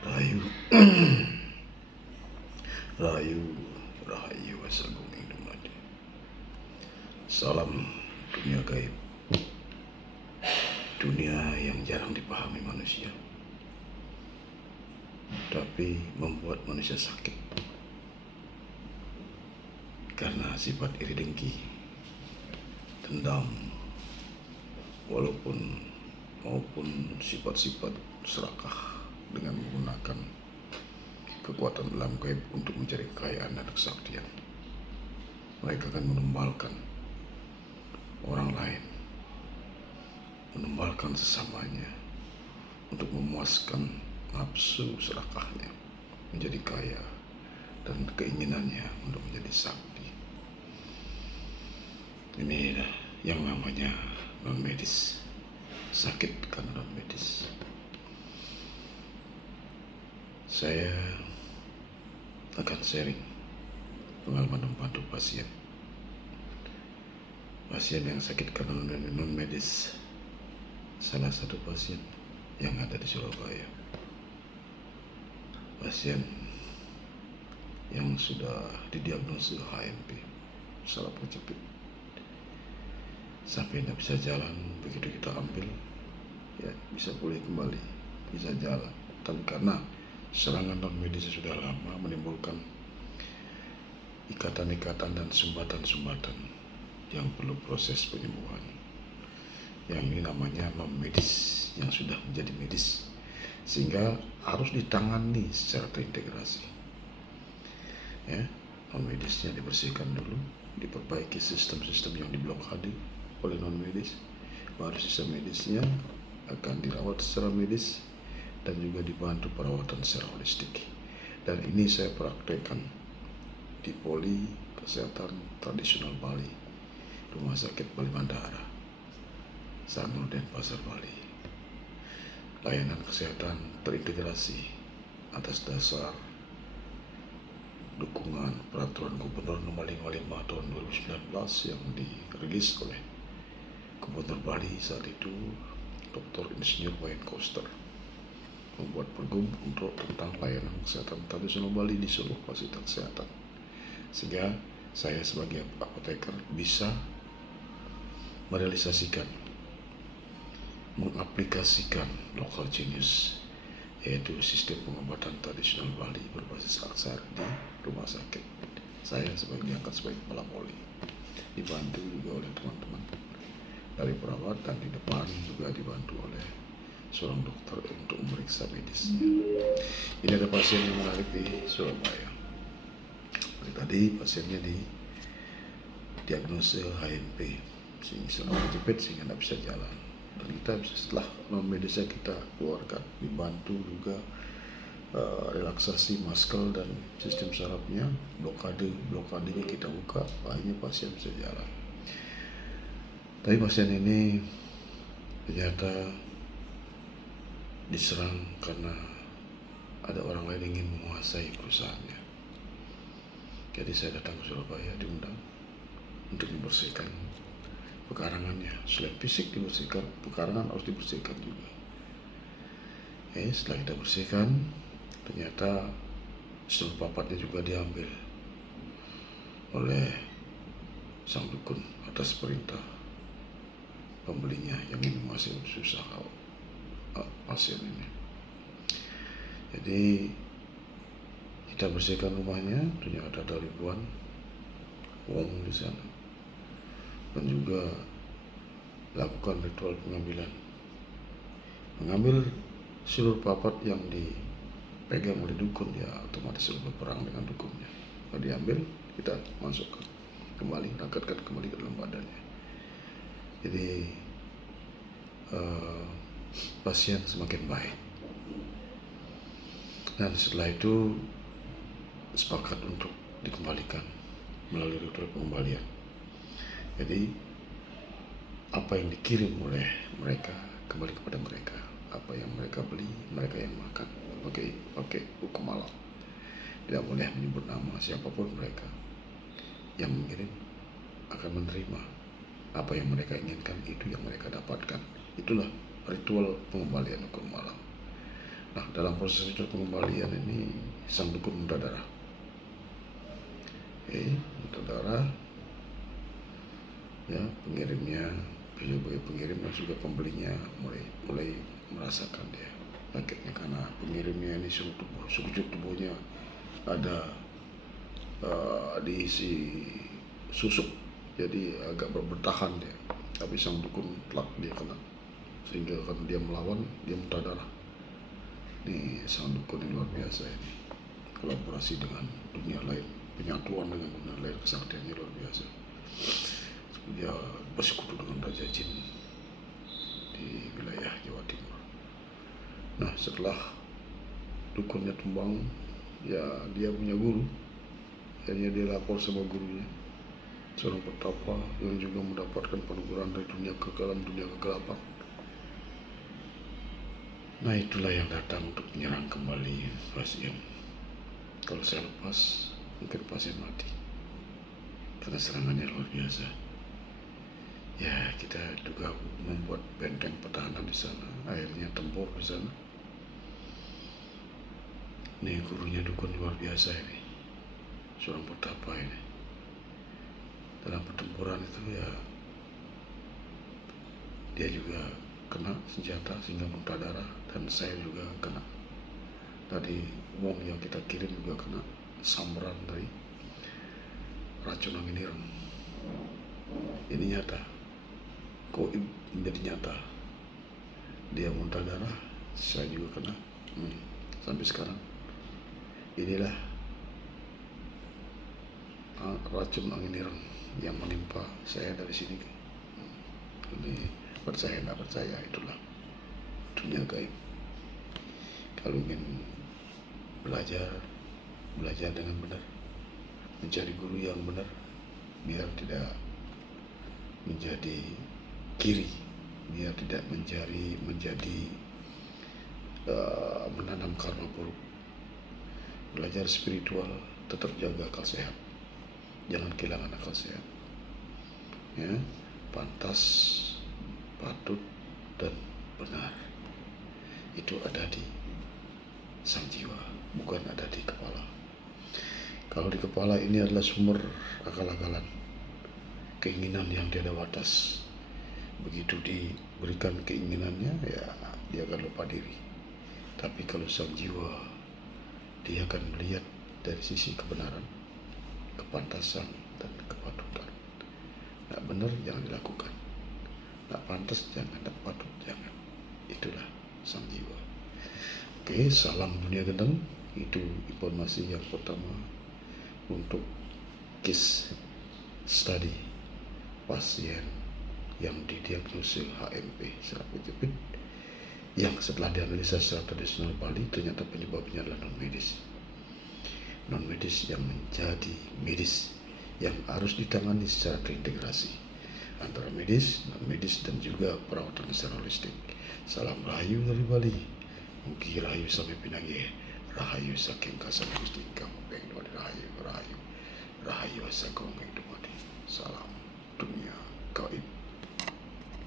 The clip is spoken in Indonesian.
Rahayu, Rahayu, Rahayu Asagung Indumadi. Salam dunia gaib, dunia yang jarang dipahami manusia, tapi membuat manusia sakit karena sifat iri dengki, dendam, maupun sifat-sifat serakah dengan menggunakan kekuatan alam gaib untuk mencari kekayaan dan kesaktian. Mereka akan menumbalkan orang lain, menumbalkan sesamanya untuk memuaskan nafsu serakahnya menjadi kaya dan keinginannya untuk menjadi sakti. Ini yang namanya non medis, sakit karena non medis. Saya akan sharing pengalaman membantu pasien yang sakit karena non medis. Salah satu pasien yang ada di Surabaya, pasien yang sudah didiagnosis HMP, saraf kejepit, sampai tidak bisa jalan. Begitu kita ambil, ya bisa pulih kembali, bisa jalan. Tapi karena serangan non medis sudah lama, menimbulkan ikatan-ikatan dan sumbatan-sumbatan yang perlu proses penyembuhan. Yang ini namanya non medis, yang sudah menjadi medis, sehingga harus ditangani secara terintegrasi. Ya, non medisnya dibersihkan dulu, diperbaiki sistem-sistem yang diblokade oleh non medis, baru sistem medisnya akan dirawat secara medis dan juga dibantu perawatan secara holistik. Dan ini saya praktekkan di Poli Kesehatan Tradisional Bali, Rumah Sakit Bali Mandara, Sanur Denpasar, Bali. Layanan kesehatan terintegrasi atas dasar dukungan Peraturan Gubernur Nomor 55 Tahun 2019 yang dirilis oleh Gubernur Bali saat itu, Dr. Insinyur Wayan Koster, membuat pergub untuk tentang layanan kesehatan tradisional Bali di seluruh fasilitas kesehatan, sehingga saya sebagai apoteker bisa merealisasikan, mengaplikasikan local genius, yaitu sistem pengobatan tradisional Bali berbasis aksara di rumah sakit. Saya diangkat sebagai kepala poli, dibantu juga oleh teman-teman dari perawat, dan di depan juga dibantu oleh seorang dokter untuk memeriksa medisnya. Ini ada pasien yang menarik di Surabaya. Seperti tadi, pasiennya diagnosis HMP, sehingga saraf kejepit sehingga tidak bisa jalan. Dan kita bisa, setelah non medisnya kita keluarkan, dibantu juga relaksasi muscle dan sistem sarafnya, blokadenya kita buka, akhirnya pasien bisa jalan. Tapi pasien ini ternyata diserang karena ada orang lain ingin menguasai perusahaannya. Jadi saya datang ke Surabaya, diundang untuk membersihkan pekarangannya. Selain fisik dibersihkan, pekarangan harus dibersihkan juga. Setelah kita bersihkan, ternyata seluruh papatnya juga diambil oleh sang dukun atas perintah pembelinya yang ingin menguasai susah pasien ini. Jadi kita bersihkan rumahnya, ternyata ada ribuan wong di sana, dan juga lakukan ritual pengambilan, mengambil seluruh papat yang dipegang oleh dukun, ya otomatis berperang dengan dukunnya. Kalau diambil, kita masukkan kembali, angkatkan kembali ke dalam badannya. Jadi pasien semakin baik. Dan setelah itu sepakat untuk dikembalikan melalui ritual pengembalian. Jadi apa yang dikirim oleh mereka kembali kepada mereka, apa yang mereka beli, mereka yang makan, pakai hukum alam. Tidak boleh menyebut nama siapapun mereka. Yang mengirim akan menerima apa yang mereka inginkan, itu yang mereka dapatkan. Itulah ritual pengembalian hukum alam. Nah, dalam proses pengembalian ini sang dukun muntah darah. Muntah darah, ya pengirimnya, sebagai pengirim dan juga pembelinya mulai merasakan dia sakitnya karena pengirimnya ini sekujur tubuhnya ada diisi susuk, jadi agak bertahan dia. Tapi sang dukun telak dia kena, sehingga karena dia melawan, dia muntah darah. Ini sang dukun yang luar biasa ini, kolaborasi dengan dunia lain, penyatuan dengan dunia lain, kesaktiannya luar biasa. Dia bersekutu dengan Raja Jin di wilayah Jawa Timur. Nah, setelah dukunnya tumbang, ya dia punya guru. Akhirnya dia lapor sama gurunya, seorang petapa yang juga mendapatkan penugasan dari dunia kegelapan. Nah, itulah yang datang untuk menyerang kembali pasien. Kalau saya lepas, mungkin pasien mati karena serangannya luar biasa. Ya, kita juga membuat benteng pertahanan di sana, akhirnya tempur di sana. Nih gurunya dukun luar biasa ini, seorang petapa ini. Dalam pertempuran itu ya, dia juga kena senjata sehingga muntah darah, dan saya juga kena. Tadi wong yang kita kirim juga kena sambaran dari racun angin ireng. Ini nyata, goib menjadi nyata. Dia muntah darah, saya juga kena. Sampai sekarang inilah racun angin ireng yang menimpa saya dari sini. Ini percaya nggak percaya, itulah dunia gaib. Kalau ingin belajar dengan benar, mencari guru yang benar, biar tidak menjadi kiri, biar tidak menjadi menanam karma buruk. Belajar spiritual, tetap jaga akal sehat, jangan kehilangan akal sehat. Ya, pantas, patut, dan benar itu ada di sang jiwa, bukan ada di kepala. Kalau di kepala ini adalah sumber akal-akalan, keinginan yang tiada batas. Begitu diberikan keinginannya, ya dia akan lupa diri. Tapi kalau sang jiwa, dia akan melihat dari sisi kebenaran, kepantasan, dan kepatutan. Nggak benar, jangan dilakukan. Nggak pantas, jangan. Nggak patut, jangan. Itulah sang jiwa. Oke, salam dunia gendeng. Itu informasi yang pertama untuk case study pasien yang didiagnosis HMP serap kejepit, yang setelah dianalisa secara tradisional Bali ternyata penyebabnya adalah non medis yang menjadi medis, yang harus ditangani secara terintegrasi antara medis, non medis, dan juga perawatan secara holistik. Salam rahayu dari Bali. Mugi rahayu sampai pinangge, rahayu saking kasar Gusti kamu peng dumadi rahayu asa kong dumadi. Salam dunia gaib.